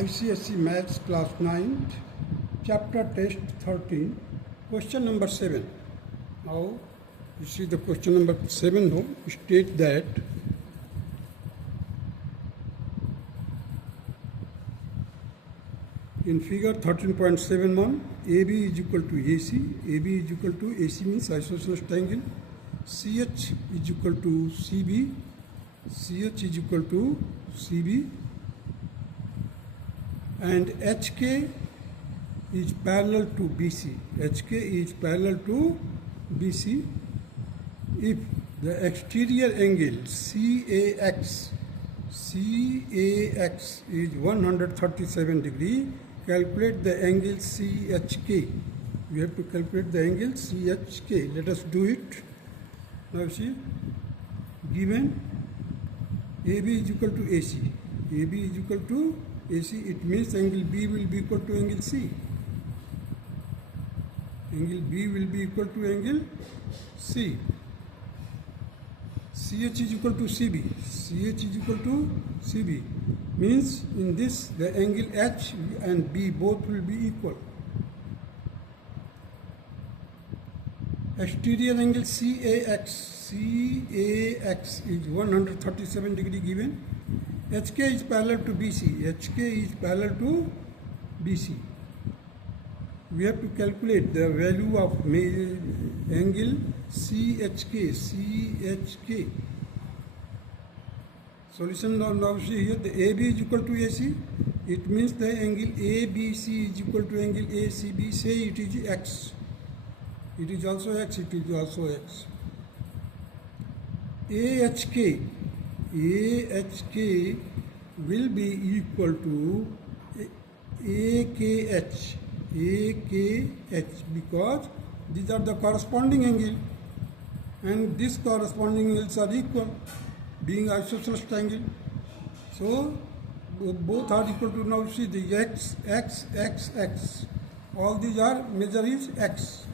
ICSE Maths Class 9, Chapter Test 13, Question number 7. Now, you see the question number 7 now, state that in figure 13.71, AB is equal to AC, AB is equal to AC means isosceles triangle, CH is equal to CB, CH is equal to CB, and HK is parallel to BC. HK is parallel to BC. If the exterior angle CAX is 137 degree, calculate the angle CHK. We have to calculate the angle CHK. Let us do it. Now see, given AB is equal to AC. AB is equal to AC, it means angle B will be equal to angle C. Angle B will be equal to angle C. CH is equal to CB. CH is equal to CB. Means in this the angle H and B both will be equal. Exterior angle CAX is 137 degree given. HK is parallel to BC. HK is parallel to BC. We have to calculate the value of angle CHK. Solution now see here, the AB is equal to AC. It means the angle ABC is equal to angle ACB. Say it is X. It is also X. It is also X. AHK will be equal to AKH because these are the corresponding angle and these corresponding angles are equal being isosceles triangle. So both are equal to, now see the X. All these are measure is X.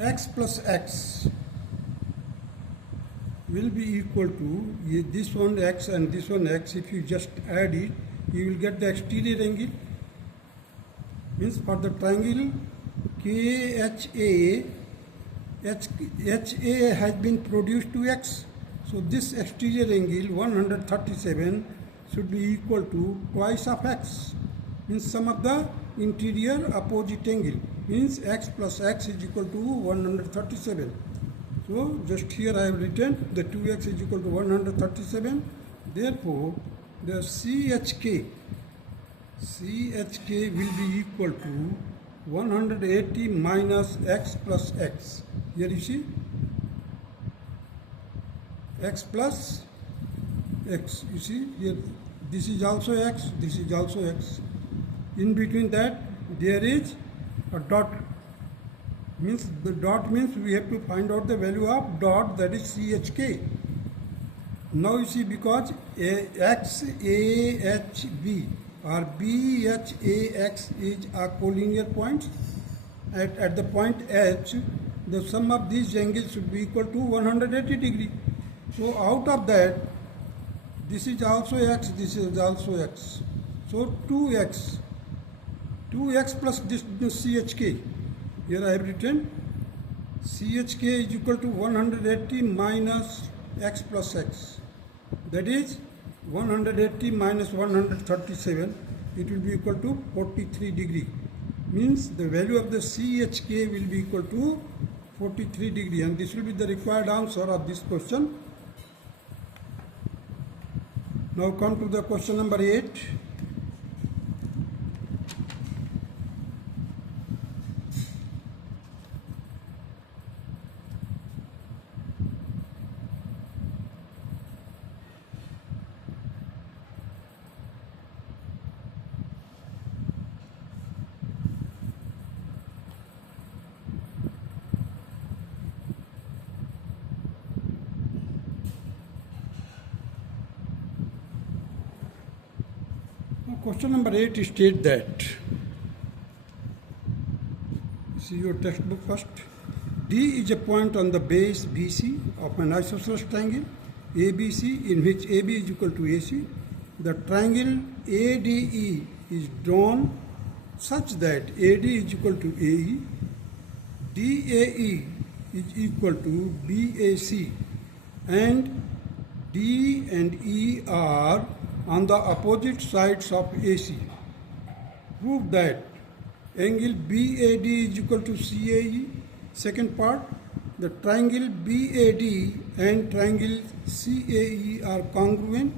X plus X will be equal to this one X and this one X. If you just add it, you will get the exterior angle. Means for the triangle KHA, HA has been produced to X. So this exterior angle 137 should be equal to twice of X. Means sum of the interior opposite angle. Means X plus X is equal to 137. So just here I have written the 2x is equal to 137. Therefore, the CHK will be equal to 180 minus X plus X. Here you see, X plus X. You see here, this is also X, this is also X. In between that, there is a dot. Means the dot means we have to find out the value of dot, that is CHK. Now you see, because XAHB or BHAX is a collinear point, at the point H, the sum of these angles should be equal to 180 degree. So out of that, this is also X, this is also X. So 2x plus this CHK. Here I have written CHK is equal to 180 minus X plus X. That is 180 minus 137. It will be equal to 43 degree. Means the value of the CHK will be equal to 43 degree. And this will be the required answer of this question. Now come to the question number 8. Question number 8 states that, see your textbook first. D is a point on the base BC of an isosceles triangle ABC in which AB is equal to AC. the triangle ADE is drawn such that AD is equal to AE, DAE is equal to BAC, and D and E are on the opposite sides of AC. Prove that angle BAD is equal to CAE. Second part, the triangle BAD and triangle CAE are congruent.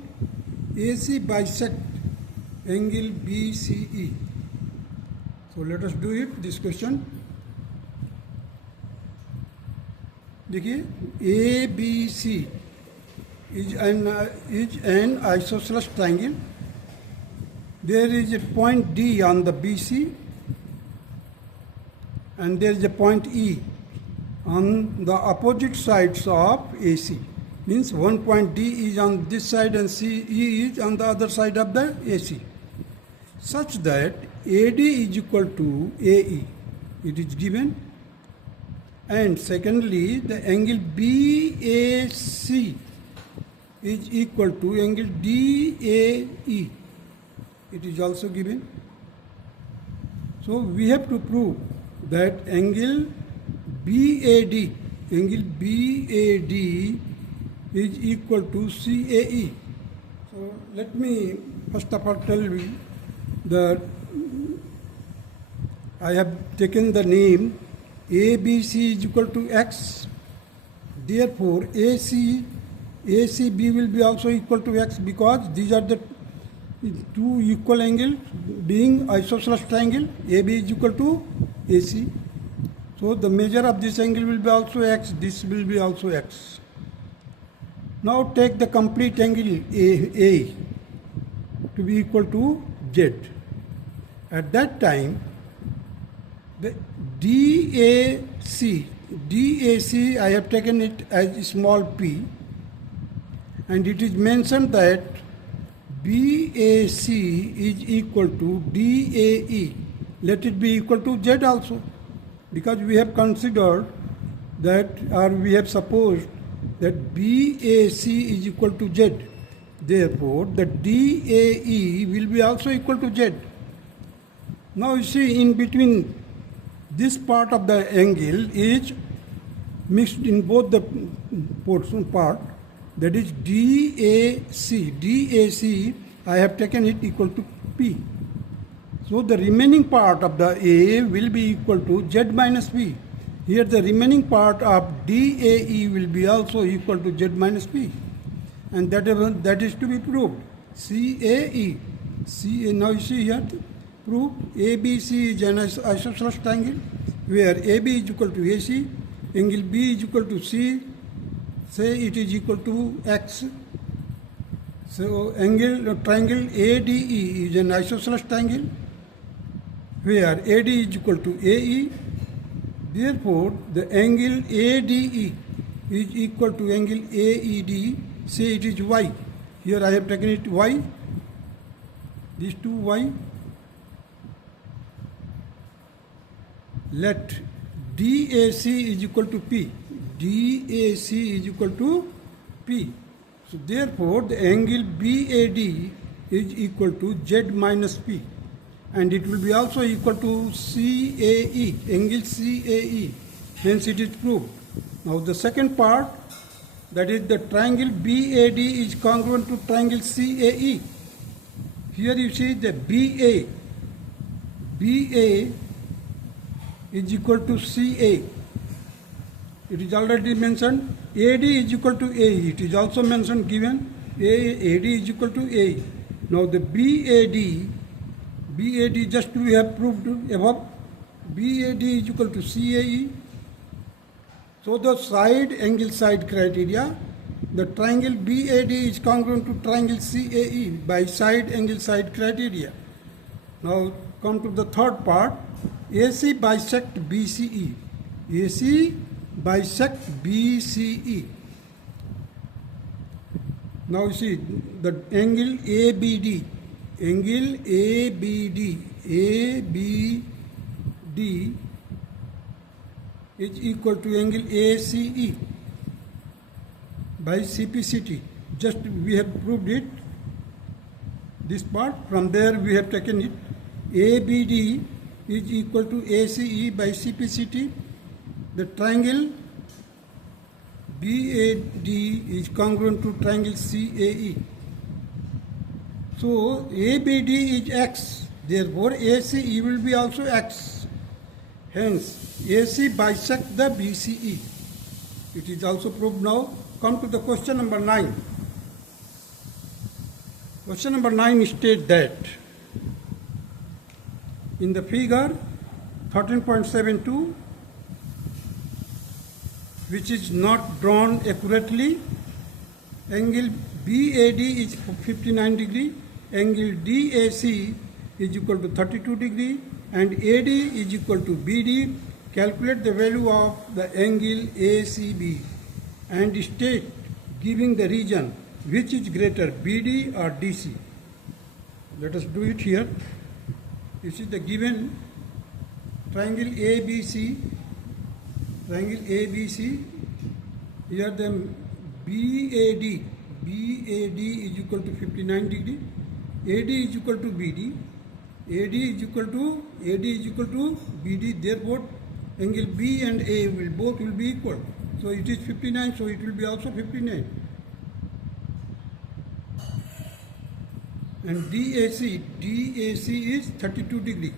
AC bisect angle BCE. So let us do it, this question. देखिए ABC is an isosceles triangle. There is a point D on the BC and there is a point E on the opposite sides of AC. Means one point D is on this side and CE is on the other side of the AC. Such that AD is equal to AE. It is given. And secondly, the angle BAC is equal to angle DAE. It is also given. So we have to prove that angle BAD is equal to CAE. So let me first of all tell you that I have taken the name ABC is equal to X. Therefore, ACB will be also equal to X because these are the two equal angles being isosceles triangle. AB is equal to AC. So the measure of this angle will be also X. This will be also X. Now take the complete angle A to be equal to Z. At that time, the DAC, I have taken it as small p, and it is mentioned that BAC is equal to DAE. Let it be equal to Z also, because we have considered that, or we have supposed that BAC is equal to Z. Therefore, the DAE will be also equal to Z. Now you see, in between this part of the angle is mixed in both the portion part, that is DAC. DAC, I have taken it equal to P. So the remaining part of the A will be equal to Z minus P. Here the remaining part of DAE will be also equal to Z minus P. And that is to be proved. CAE. Now you see here, prove ABC is an isosceles triangle where AB is equal to AC, angle B is equal to C, say it is equal to X. So triangle ADE is an isosceles triangle where AD is equal to AE. Therefore, the angle ADE is equal to angle AED. Say it is Y. Here I have taken it Y. These two Y. Let DAC is equal to P. DAC is equal to P. So therefore, the angle BAD is equal to Z minus P. And it will be also equal to CAE, angle CAE. Hence it is proved. Now the second part, that is the triangle BAD is congruent to triangle CAE. Here you see the BA is equal to CA. It is already mentioned. AD is equal to AE. It is also mentioned, given. AD is equal to AE. Now the BAD just we have proved above. BAD is equal to CAE. So the angle side criteria, the triangle BAD is congruent to triangle CAE by angle side criteria. Now come to the third part. AC bisect BCE. AC bisect BCE. Now you see the angle ABD. Angle ABD is equal to angle ACE by CPCT. Just we have proved it. this part. From there we have taken it. ABD is equal to ACE by CPCT. The triangle BAD is congruent to triangle CAE. So ABD is X, therefore ACE will be also X. Hence AC bisect the BCE. It is also proved now. Come to the question number 9. Question number 9 states that in the figure 13.72, which is not drawn accurately, angle BAD is 59 degree, angle DAC is equal to 32 degree, and AD is equal to BD. Calculate the value of the angle ACB and state giving the region which is greater, BD or DC. Let us do it here. This is the given triangle ABC. Triangle ABC. Here the BAD is equal to 59 degree. AD is equal to BD. AD is equal to BD. Therefore, angle B and A both will be equal. So it is 59. So it will be also 59. And DAC is 32 degree.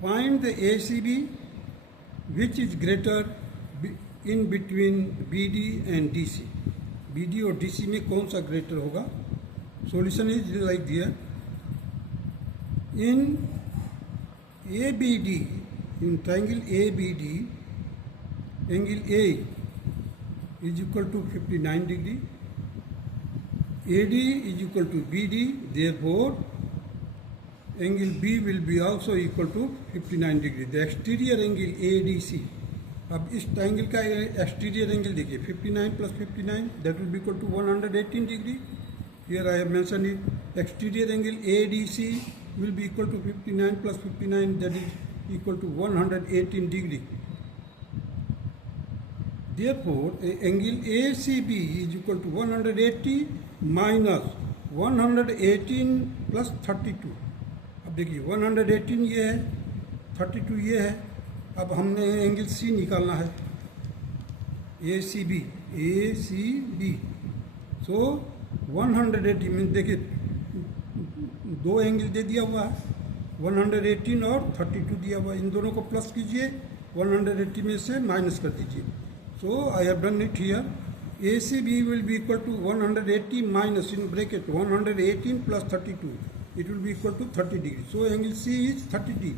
Find the ACB which is greater in between BD and DC. BD और DC में कौन सा greater होगा? Solution is like here. In ABD, in triangle ABD, angle A is equal to 59 degree. AD is equal to BD, therefore angle B will be also equal to 59 degree. The exterior angle ADC. अब इस triangle का exterior angle देखिए 59 plus 59 that will be equal to 118 degree. Here I have mentioned it. Exterior angle ADC will be equal to 59 plus 59, that is equal to 118 degree. Therefore, angle ACB is equal to 180 minus 118 plus 32. अब देखिए 118 ये है, 32 ये है. अब हमने angle C निकालना है, ACB. सो 180 में देखिए दो एंगल दे दिया हुआ है, 118 और 32 दिया हुआ है. इन दोनों को प्लस कीजिए, 180 में से माइनस कर दीजिए. So I have done it here. ACB will be equal to 180 minus in bracket 118 plus 32. It will be equal to 30 degree. So angle C is 30 degree.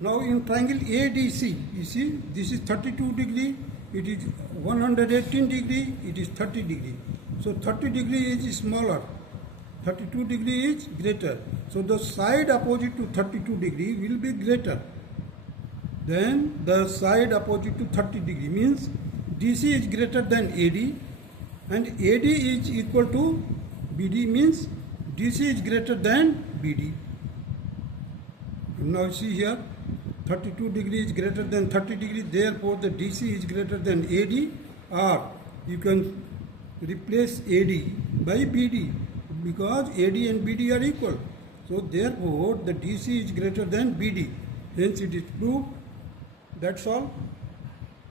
Now in triangle ADC, you see this is 32 degree. It is 118 degree. It is 30 degree. So 30 degree is smaller. 32 degree is greater. So the side opposite to 32 degree will be greater. Then the side opposite to 30 degree means DC is greater than AD and AD is equal to BD means DC is greater than BD. Now see here 32 degree is greater than 30 degree, therefore the DC is greater than AD, or you can replace AD by BD because AD and BD are equal. So therefore the DC is greater than BD. Hence it is proved. That's all.